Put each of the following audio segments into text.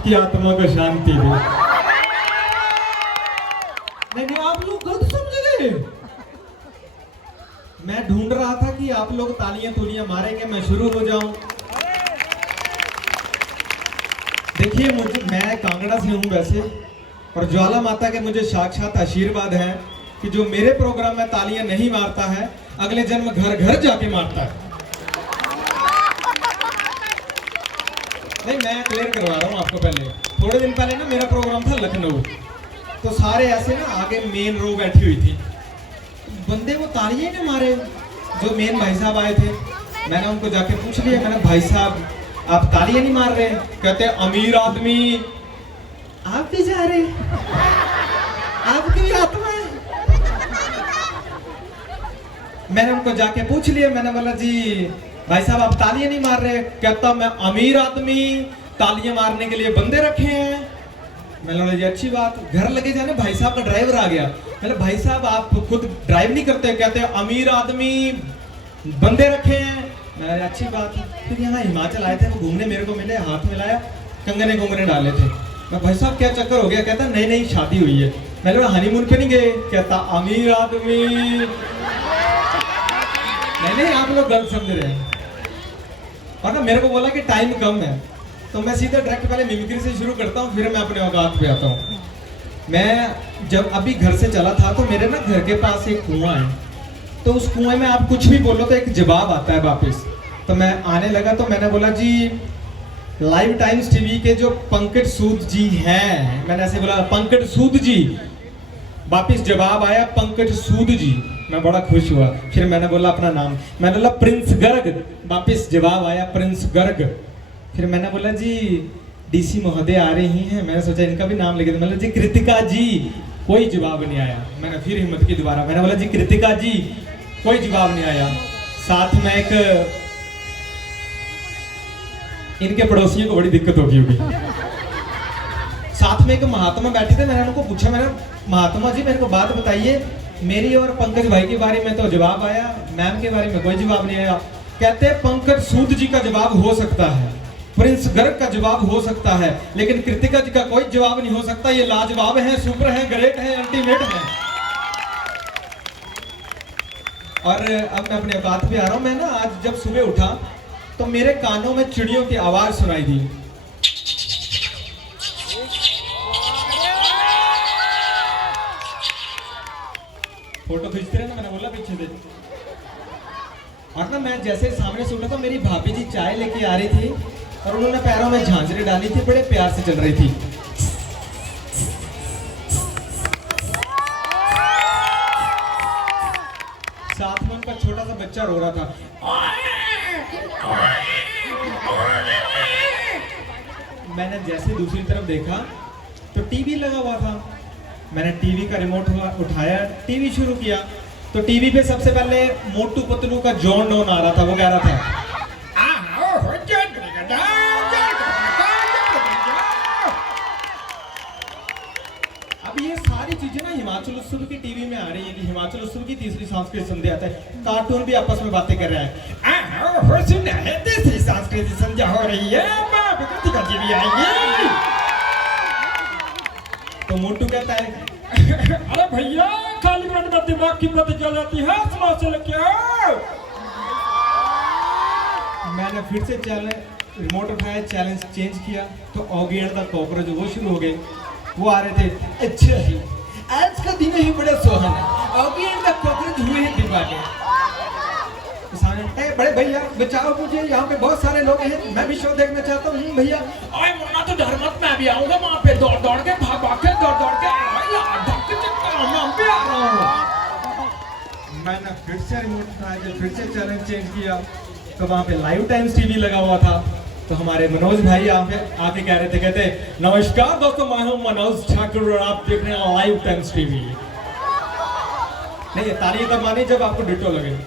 की आत्मा को शांति दे। नहीं, आप लोग गलत समझ गए। मैं ढूंढ रहा था कि आप लोग तालियां तुलियां मारेंगे, मैं शुरू हो जाऊं। देखिए, मैं कांगड़ा से हूं वैसे, और ज्वाला माता के मुझे साक्षात आशीर्वाद है कि जो मेरे प्रोग्राम में तालियां नहीं मारता है, अगले जन्म घर घर जाके मारता है। नहीं, मैं क्लियर करवा रहा हूँ आपको। पहले थोड़े दिन पहले ना मेरा प्रोग्राम था लखनऊ, तो सारे ऐसे ना आगे मेन रो बैठी हुई थी, बंदे वो तालियां नहीं मारे। जो मेन भाई साहब आए थे, मैंने उनको जाके पूछ लिया, मैंने भाई साहब आप तालियां नहीं मार रहे? कहते अमीर आदमी आप भी जा रहे, आपकी भी आत्मा है। मैंने उनको जाके पूछ लिया, मैंने बोला जी भाई साहब आप तालियां नहीं मार रहे? कहता मैं अमीर आदमी, तालियां मारने के लिए बंदे रखे हैं। मैंने बोला जी अच्छी बात। घर लगे जाने भाई साहब का ड्राइवर आ गया, मैंने भाई साहब आप खुद ड्राइव नहीं करते? कहते अमीर आदमी बंदे रखे हैं। मैंने अच्छी बात। फिर यहाँ हिमाचल आए थे, वो घूमने मेरे को मिले, हाथ मिलाया, कंगने घुंगने डाले थे। मैं भाई साहब क्या चक्कर हो गया? कहता नहीं नहीं शादी हुई है। मैंने बोला हनीमून पे नहीं गए? कहता अमीर आदमी। नहीं आप लोग गलत समझ रहे हैं। और ना मेरे को बोला कि टाइम कम है, तो मैं सीधा डायरेक्ट पहले मिमिक्री से शुरू करता हूँ, फिर मैं अपने औकात पे आता हूँ। मैं जब अभी घर से चला था, तो मेरे ना घर के पास एक कुआं है, तो उस कुएं में आप कुछ भी बोलो तो एक जवाब आता है वापस। तो मैं आने लगा, तो मैंने बोला जी लाइव टाइम्स टीवी के जो पंकज सूद जी हैं, मैंने ऐसे बोला पंकज सूद जी, वापिस जवाब आया पंकज सूद जी। मैं बड़ा खुश हुआ। फिर मैंने बोला अपना नाम, मैंने बोला प्रिंस गर्ग, वापिस जवाब आया प्रिंस गर्ग। फिर मैंने बोला जी डीसी महोदय आ रही हैं, मैंने सोचा इनका भी नाम लिख दिया। मैंने जी कृतिका जी, कोई जवाब नहीं आया। मैंने फिर हिम्मत की दोबारा, मैंने बोला जी कृतिका जी, कोई जवाब नहीं आया। साथ में एक इनके पड़ोसियों को बड़ी दिक्कत होगी। साथ में एक महात्मा बैठे थे, मैंने उनको पूछा, मैंने महात्मा जी मेरे को बात बताइए, मेरी और पंकज भाई के बारे में तो जवाब आया, मैम के बारे में कोई जवाब नहीं आया। कहते हैं पंकज सूद जी का जवाब हो सकता है, प्रिंस गर्ग का जवाब हो सकता है, लेकिन कृतिका जी का कोई जवाब नहीं हो सकता। ये लाजवाब है, सुपर है, ग्रेट है, अल्टीमेट है। और अब मैं अपने औकात पे आ रहा हूं। मैं ना आज जब सुबह उठा तो मेरे कानों में चिड़ियों की आवाज सुनाई दी। फोटो खींचते रहे ना, मैंने बोला पीछे से। और ना मैं जैसे सामने से उठा तो मेरी भाभी जी चाय लेके आ रही थी, और उन्होंने पैरों में झांझरें डाली थी, बड़े प्यार से चल रही थी। साथ में उनका छोटा सा बच्चा रो रहा था। मैंने जैसे दूसरी तरफ देखा तो टीवी लगा हुआ था। मैंने टीवी का रिमोट उठाया, टीवी शुरू किया, तो टीवी पे सबसे पहले मोटू पतलू का जॉन डॉन आ रहा था। वो कह रहा था अब ये सारी चीजें ना हिमाचल उत्सव की टीवी में आ रही है कि हिमाचल उत्सव की तीसरी सांस्कृतिक संध्या आता है। कार्टून भी आपस में बातें कर रहे हैं। तीसरी सांस्कृतिक संध्या हो रही है, कृतिका जी भी आएंगी। तो मोटू कहता है अरे भैया खाली पेट में दिमाग की बत्ती जल जाती है, समोसे लेके आओ। मैंने फिर से रिमोट उठाया, चैलेंज चेंज किया, तो ऑगी एंड द कॉकरोच वो शुरू हो गए। वो आ रहे थे, अच्छा ही आज का दिन ही बड़ा सुहाना, ऑगी एंड द कॉकरोच हुए हैं दीवाने। बड़े भैया बचाओ मुझे, यहाँ पे बहुत सारे लोग हैं, मैं भी शो देखना चाहता हूँ भैया। अरे मुन्ना तो डर मत, मैं भी आऊंगा वहाँ पे, दौड़ दौड़ के भाग भाग के दौड़ के मैं भी आ रहा हूँ। मैंने फिर से रिमोट उठाया, फिर से चैलेंज चेंज किया, तो वहाँ पे लाइव टाइम्स टीवी लगा हुआ था। तो हमारे मनोज भाई आके कह रहे थे, कहते नमस्कार दोस्तों, मैं हूँ मनोज ठाकुर और आप देख रहे हैं लाइव टाइम्स टीवी। नहीं, ताली तब मानी जब आपको डिटो लगे।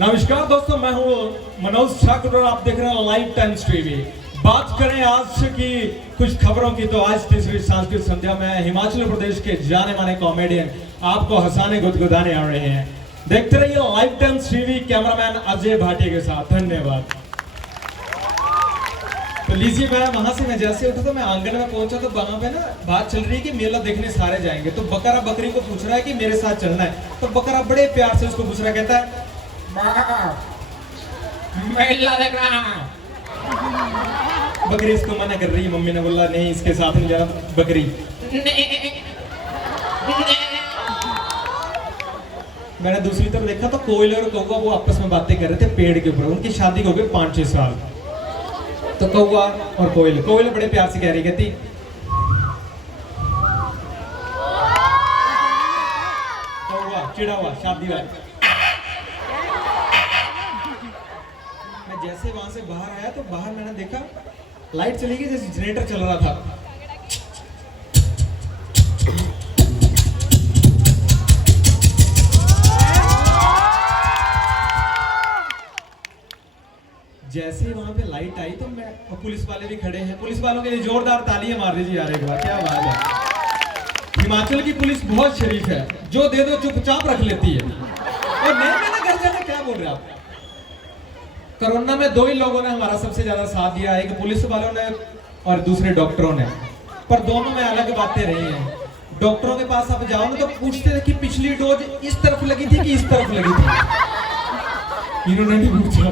नमस्कार दोस्तों, मैं हूँ मनोज ठाकुर और आप देख रहे हैं लाइव टाइम्स टीवी। बात करें आज की कुछ खबरों की, तो आज तीसरी सांस्कृतिक संध्या में हिमाचल प्रदेश के जाने माने कॉमेडियन आपको हंसाने गुदगुदाने आ रहे हैं। देखते रहिए live times TV, cameraman Ajay Bhatia के साथ। धन्यवाद। तो लीजिए, वहां से मैं जैसे उठा तो मैं आंगन में पहुंचा तो वहां पे ना बात चल रही है कि मेला देखने सारे जाएंगे। तो बकरा बकरी को पूछ रहा है कि मेरे साथ चलना है। तो बकरा बड़े प्यार से उसको पूछ रहा है, कहता है मेला देखना। बकरी इसको मना कर रही है। मम्मी ने बोला नहीं, इसके साथ नहीं जाना। बकरी मैंने दूसरी तरफ देखा तो कोयल और कौवा वो आपस में बातें कर रहे थे पेड़ के ऊपर। उनकी शादी हो गई 5-6 साल। तो कौवा और कोयल बड़े प्यार से कह रही, कहती कौवा चिड़ा हुआ शादी वाला। मैं जैसे वहां से बाहर आया तो बाहर मैंने देखा लाइट चली गई, जैसे जनरेटर चल रहा था। जैसे ही वहां पे लाइट आई तो मैं, और पुलिस वाले भी खड़े हैं, पुलिस वालों के लिए जोरदार तालियां मार दीजिए यार एक बार, क्या बात है। हिमाचल की पुलिस बहुत शरीफ है, जो दे दो चुपचाप रख लेती है। और नहीं मैंने घर जाना, क्या बोल रहे आप। कोरोना में 2 ही लोगों ने हमारा सबसे ज्यादा साथ दिया, एक पुलिस वालों ने और दूसरे डॉक्टरों ने। पर दोनों में अलग बातें रही हैं। डॉक्टरों के पास आप जाओ ना तो पूछते थे कि पिछली डोज इस तरफ लगी थी कि इस तरफ लगी थी। इन्होंने नहीं पूछा,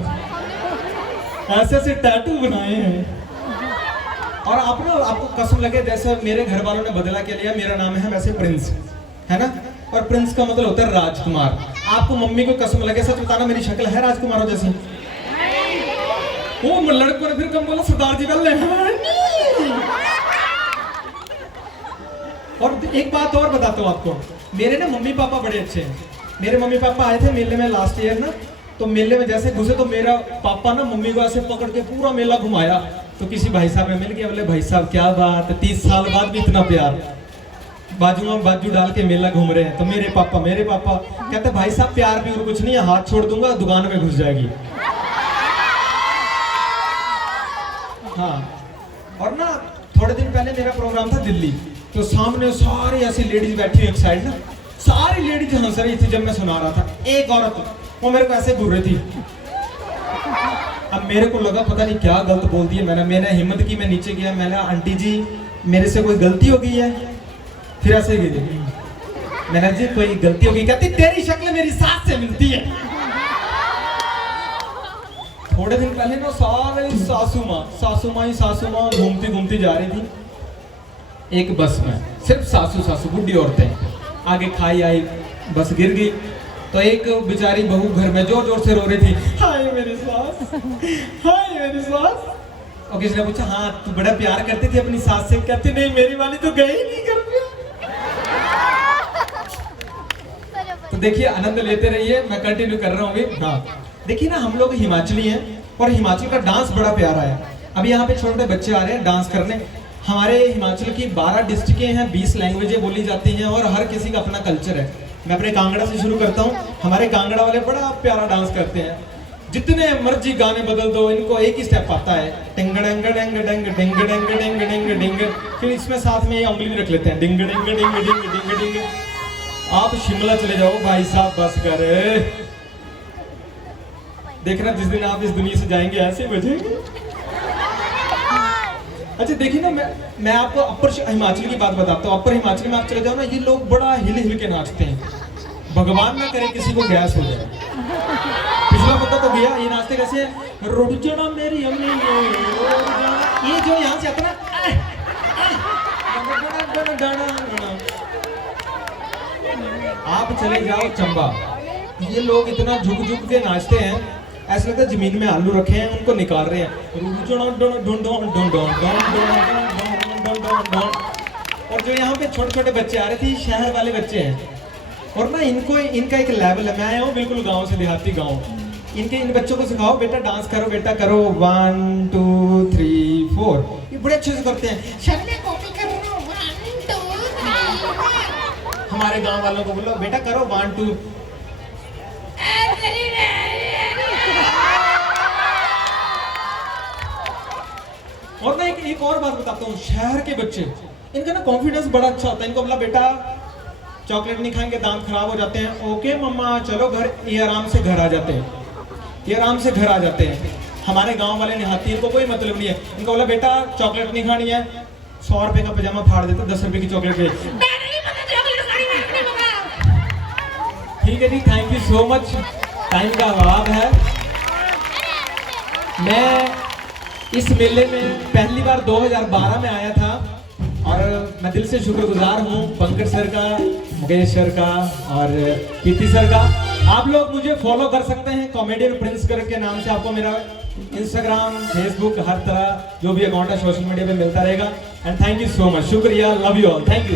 ऐसे ऐसे टैटू बनाए हैं। और आप ना, आपको कसम लगे, जैसे मेरे घर वालों ने बदला के लिया, मेरा नाम है वैसे प्रिंस, है ना। और प्रिंस का मतलब होता है राजकुमार। आपको मम्मी को कसम लगे, सच बताना मेरी शक्ल है राजकुमारों जैसी? वो लड़कों ने फिर कम बोला सरदार जी वाले। और एक बात और बताता हूँ आपको, मेरे ना मम्मी पापा बड़े अच्छे हैं। मेरे मम्मी पापा आए थे मेले में लास्ट ईयर ना, तो मेले में जैसे घुसे तो मेरा पापा ना मम्मी को ऐसे पकड़ के पूरा मेला घुमाया। तो किसी भाई साहब में मिल गया, बोले भाई साहब क्या बात है, 30 साल बाद भी इतना प्यार। बाजू में बाजू डाल के मेला घूम रहे हैं। तो मेरे पापा कहते भाई साहब प्यार भी और कुछ नहीं है, हाथ छोड़ दूंगा दुकान में घुस जाएगी। हाँ, और ना थोड़े दिन पहले मेरा प्रोग्राम था दिल्ली, तो सामने सारी ऐसी लेडीज बैठी हुई एक साइड ना, सारी लेडीज हंस रही थी जब मैं सुना रहा था। एक औरत वो मेरे को ऐसे घूर रही थी। अब मेरे को लगा पता नहीं क्या गलत बोल दिया मैंने हिम्मत की, मैं नीचे गया, मैंने आंटी जी मेरे से कोई गलती हो गई है। फिर ऐसे गई, मैंने जी कोई गलती हो गई? कहती तेरी शक्ल मेरी सास से मिलती है। थोड़े दिन पहले ना सारे सासू माँ घूमती घूमती जा रही थी एक बस में, सिर्फ सासू बुढ़ी औरतें। आगे खाई आई, बस गिर गई। तो एक बेचारी बहू घर में जोर जोर से रो रही थी, हाय मेरी सास, हाय मेरी सास। और किसी ने पूछा हाँ तू बड़ा प्यार करती थी अपनी सास से? कहती नहीं, मेरी वाली तो गई नहीं घर पे। तो देखिए आनंद लेते रहिए, मैं कंटिन्यू कर रहा हूँ। हाँ देखिए ना, हम लोग हिमाचली हैं और हिमाचल का डांस बड़ा प्यारा है। अभी यहाँ पे छोटे बच्चे आ रहे हैं डांस करने। हमारे हिमाचल की 12 डिस्ट्रिक्टें हैं, 20 लैंग्वेजें बोली जाती हैं और हर किसी का अपना कल्चर है। मैं अपने कांगड़ा से शुरू करता हूँ। हमारे कांगड़ा वाले बड़ा प्यारा डांस करते हैं, जितने मर्जी गाने बदल दो, इनको एक ही स्टेप आता है, टिंग डंग डंग डंग डिंग डंग डिंग डिंग डिंग। फिर इसमें साथ में ये उंगली भी रख लेते हैं, डिंग डिंग डिंग डिंग डिंग डिंग। आप शिमला चले जाओ भाई साहब, बस कर देखना जिस दिन आप इस दुनिया से जाएंगे ऐसे बजेंगे। अच्छा देखिए ना, मैं आपको अपर हिमाचल की बात बताता हूँ। अपर हिमाचल में आप चले जाओ ना, ये लोग बड़ा हिल के नाचते हैं। भगवान ना करे किसी को गैस हो जाए। पिछला मुद्दा तो भैया ये नाचते कैसे हैं, रुक जाना मेरी अम्मी ये जो यहाँ से आता ना, आप चले जाओ चंबा, ये लोग इतना झुक झुक के नाचते हैं, ऐसा लगता है जमीन में आलू रखे हैं उनको निकाल रहे हैं। और जो यहाँ पे छोटे छोटे बच्चे आ रहे थे, शहर वाले बच्चे हैं और ना इनका एक लेवल है। मैं आया हूँ बिल्कुल गांव से, देहाती गांव। इन बच्चों को सिखाओ बेटा डांस करो, बेटा करो 1 2 3 4, ये बड़े अच्छे से करते हैं। कॉपी करो 1 2 3। हमारे गांव वालों को बोलो बेटा करो 1 2। और ना एक और बात बताता हूँ, शहर के बच्चे इनका ना कॉन्फिडेंस बड़ा अच्छा होता है। इनको बोला बेटा चॉकलेट नहीं खाएंगे दांत खराब हो जाते हैं, ओके मम्मा चलो घर, ये आराम से घर आ जाते हैं, ये आराम से घर आ जाते हैं। हमारे गांव वाले निहाती, इनको कोई मतलब नहीं है। इनको बोला बेटा चॉकलेट नहीं खानी है, 100 रुपए का पजामा फाड़ देते, 10 रुपए की चॉकलेट दे। ठीक है जी, thank you so much. Time का अभाव है। मैं इस मेले में पहली बार 2012 में आया था और मैं दिल से शुक्रगुजार हूँ पंकज सर का, मुकेश सर का और कीर्ति सर का। आप लोग मुझे फॉलो कर सकते हैं कॉमेडियन प्रिंस के नाम से। आपको मेरा इंस्टाग्राम, फेसबुक, हर तरह जो भी अकाउंट है सोशल मीडिया पे मिलता रहेगा। And thank you so much, शुक्रिया, love you all, thank you.